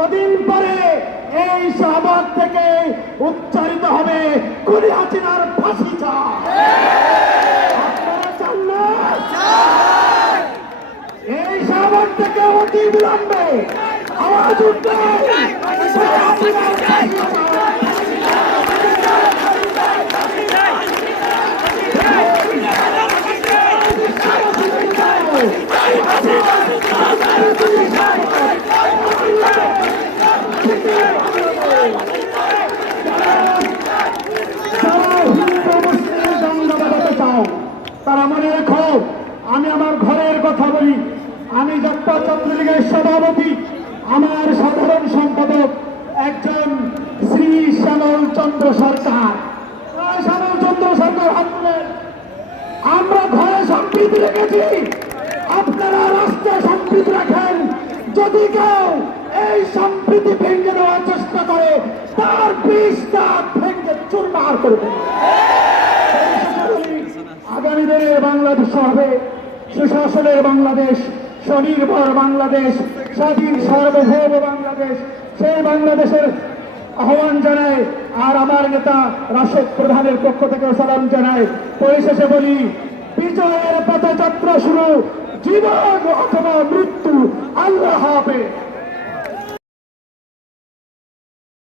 কদিন পরে এই শাহবাগ থেকে উচ্চারিত হবে কুলি হাসিনার ফাঁসি এই শাহবাগ থেকে অতি বিলম্বে আওয়াজ উঠবে তারা মনে রেখো আমি আমার ঘরের কথা বলি আমি জাতীয় ছাত্রলীগের সভাপতি আমার সাধারণ সম্পাদক একজন শ্রী শ্যামল চন্দ্র সরকার শ্যামল চন্দ্র সরকার আমরা ঘরে সম্প্রীতি রেখেছি আপনারা রাষ্ট্রে সম্প্রীতি রাখেন। যদি কেউ এই সম্প্রীতি ভেঙে করে তার বিষ দাঁত ভেঙে চুরমার করবে আগামী দিনে বাংলাদেশ হবে সুশাসনের বাংলাদেশ, স্বনির্ভর বাংলাদেশ, স্বাধীন সার্বভৌম বাংলাদেশ। সেই বাংলাদেশের আহ্বান জানায় আর আমার নেতা রাশেদ প্রধানের পক্ষ থেকে সালাম জানায় পরিশেষে বলি, বিজয়ের পথযাত্রা শুরু, জীবন অথবা মৃত্যু, আল্লাহ হাফেজ।